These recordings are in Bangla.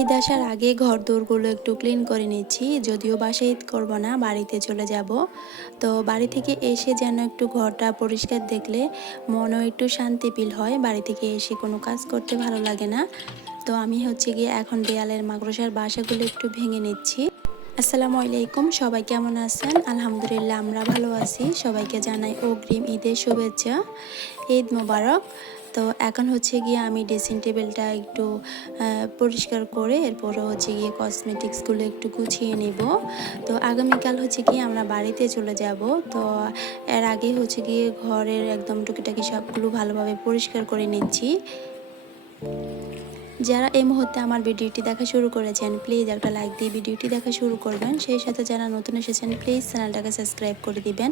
ঈদ আসার আগে ঘর দৌড়গুলো একটু ক্লিন করে নিচ্ছি, যদিও বাসায় ঈদ করব না, বাড়িতে চলে যাব। তো বাড়ি থেকে এসে যেন একটু ঘরটা পরিষ্কার দেখলে মনও একটু শান্তি ফিল হয়, বাড়ি থেকে এসে কোনো কাজ করতে ভালো লাগে না। তো আমি হচ্ছে গিয়ে এখন দেয়ালের মাকড়সার বাসাগুলো একটু ভেঙে নিচ্ছি। আসসালামু আলাইকুম, সবাই কেমন আছেন? আলহামদুলিল্লাহ আমরা ভালো আছি। সবাইকে জানাই অগ্রিম ঈদের শুভেচ্ছা, ঈদ মোবারক। তো এখন হচ্ছে গিয়ে আমি ড্রেসিং টেবিলটা একটু পরিষ্কার করে এরপরে হচ্ছে গিয়ে কসমেটিক্সগুলো একটু গুছিয়ে নেব। তো আগামীকাল হচ্ছে গিয়ে আমরা বাড়িতে চলে যাব। তো এর আগে হচ্ছে গিয়ে ঘরের একদম টুকিটাকি সবগুলো ভালোভাবে পরিষ্কার করে নিচ্ছি। যারা এই মুহূর্তে আমার ভিডিওটি দেখা শুরু করেছেন প্লিজ একটা লাইক দিয়ে ভিডিওটি দেখা শুরু করবেন। সেই সাথে যারা নতুন এসেছেন প্লিজ চ্যানেলটাকে সাবস্ক্রাইব করে দিবেন।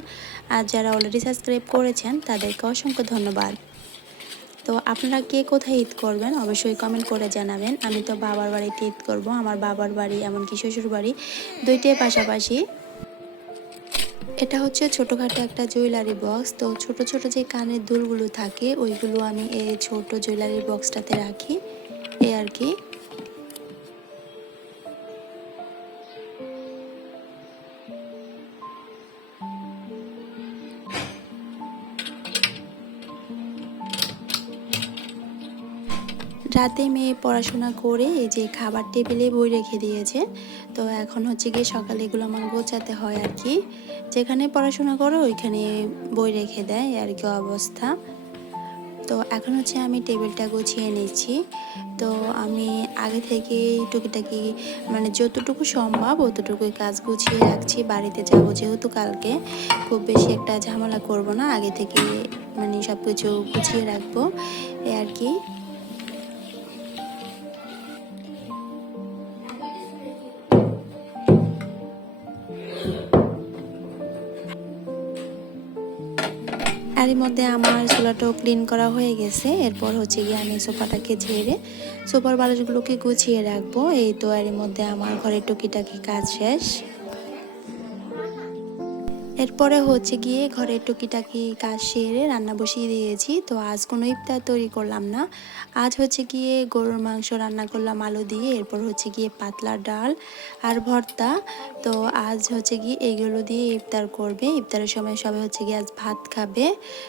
আর যারা অলরেডি সাবস্ক্রাইব করেছেন, তাদেরকে অসংখ্য ধন্যবাদ। তো আপনারা কে কোথায় ঈদ করবেন, অবশ্যই কমেন্ট করে জানাবেন। আমি তো বাবার বাড়িতে ঈদ করব, আমার বাবার বাড়ি এমনকি শ্বশুর বাড়ি দুইটাই পাশাপাশি। এটা হচ্ছে ছোটোখাটো একটা জুয়েলারি বক্স তো ছোট ছোট যে কানের দুলগুলো থাকে, ওইগুলো আমি এই ছোট জুয়েলারি বক্সটাতে রাখি। আর কি? রাতে মেয়ে পড়াশোনা করে এই যে খাবার টেবিলে বই রেখে দিয়েছে, তো এখন হচ্ছে গিয়ে সকালে এগুলো আমার গোছাতে হয় আর কি। যেখানে পড়াশোনা করো ওইখানে বই রেখে দেয় আর কি অবস্থা। তো এখন হচ্ছে আমি টেবিলটা গুছিয়ে নিচ্ছি। তো আমি আগে থেকে টুকিটাকি মানে যতটুকু সম্ভব অতটুকুই কাজ গুছিয়ে রাখছি, বাড়িতে যাব যেহেতু কালকে। খুব বেশি একটা ঝামেলা করব না, আগে থেকে মানে সব কিছু গুছিয়ে রাখব, এই আর কি। এরই মধ্যে আমার চুলাটাও ক্লিন করা হয়ে গেছে। এরপর হচ্ছে গিয়ে আমি সোফাটাকে ঝেড়ে সোফার বালিশগুলোকে গুছিয়ে রাখব। এই তো এরই মধ্যে আমার ঘরের টুকিটাকি কাজ শেষ। এরপরে হচ্ছে গিয়ে ঘরে টুকিটাকি কাজ সেরে রান্না বসিয়ে দিয়েছি। তো আজ কোনো ইফতার তৈরি করলাম না। আজ হচ্ছে গিয়ে গরুর মাংস রান্না করলাম, আলু দিয়ে, এরপর হচ্ছে গিয়ে পাতলা ডাল আর ভর্তা। তো আজ হচ্ছে গিয়ে এগুলো দিয়ে ইফতার করবে। ইফতারের সময় সবাই হচ্ছে গিয়ে আজ ভাত খাবে।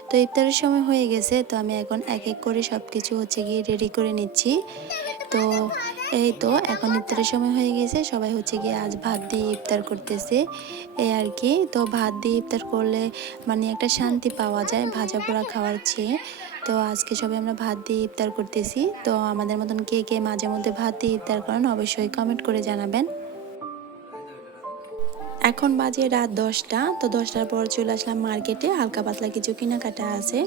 তো ইফতারের সময় হয়ে গেছে, তো আমি এখন এক এক করে সব কিছু হচ্ছে গিয়ে রেডি করে নিচ্ছি। তো এই তো এখন ইফতারের সময় হয়ে গেছে, সবাই হচ্ছে গিয়ে আজ ভাত দিয়ে ইফতার করতেছে। এই আর কি, তো ভাত দিয়ে ইফতার করলে মানে একটা শান্তি পাওয়া যায় ভাজা পোড়া খাওয়ার চেয়ে। তো আজকে সবাই আমরা ভাত দিয়ে ইফতার করতেছি। তো আমাদের মতন কে কে মাঝে মধ্যে ভাত দিয়ে ইফতার করেন অবশ্যই কমেন্ট করে জানাবেন। এখন বাজে রাত দশটা, তো দশটার পর চলে আসলাম মার্কেটে, হালকা পাতলা কিছু কেনাকাটা আছে।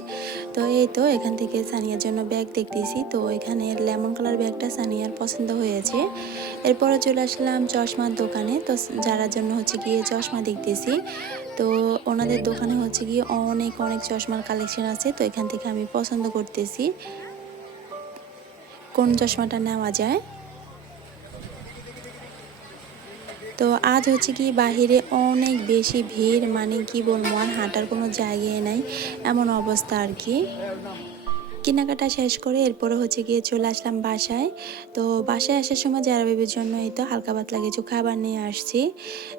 তো এই তো এখান থেকে সানিয়ার জন্য ব্যাগ দেখতেছি, তো এখানে লেমন কালার ব্যাগটা সানিয়ার পছন্দ হয়েছে। এরপরে চলে আসলাম চশমার দোকানে, তো যারা জন্য হচ্ছে গিয়ে চশমা দেখতেছি, তো ওনাদের দোকানে হচ্ছে গিয়ে অনেক অনেক চশমার কালেকশন আছে, তো এখান থেকে আমি পছন্দ করতেছি। কোন চশমাটা নেওয়া যায়? তো আজ হচ্ছে কি বাহিরে অনেক বেশি ভিড় মানে কি বলব, আর হাঁটার কোনো জায়গায় নাই, এমন অবস্থা আর কি। কেনাকাটা শেষ করে এরপরে হচ্ছে গিয়ে চলে আসলাম বাসায়। তো বাসায় আসার সময় যারা বেবির জন্য এই তো হালকা পাতলা কিছু খাবার নিয়ে আসছি।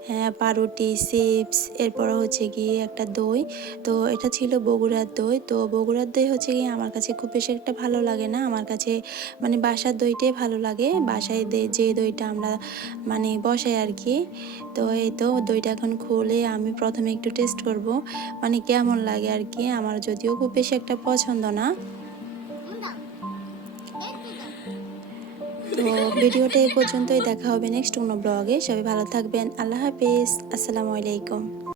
হ্যাঁ, পাউরুটি চিপস এরপরে হচ্ছে গিয়ে একটা দই। তো এটা ছিল বগুড়ার দই। তো বগুড়ার দই হচ্ছে গিয়ে আমার কাছে খুব বেশি একটা ভালো লাগে না। আমার কাছে মানে বাসার দইটাই ভালো লাগে। বাসায় যে দইটা আমরা মানে বসাই আর কি। তো এই তো দইটা এখন খুলে আমি প্রথমে একটু টেস্ট করব। মানে কেমন লাগে আর কি? আমার যদিও খুব বেশি একটা পছন্দ না। তো ভিডিওটা এই পর্যন্তই দেখা হবে নেক্সট অন্য ব্লগে সবাই ভালো থাকবেন। আল্লাহ হাফিজ। আসসালামু আলাইকুম।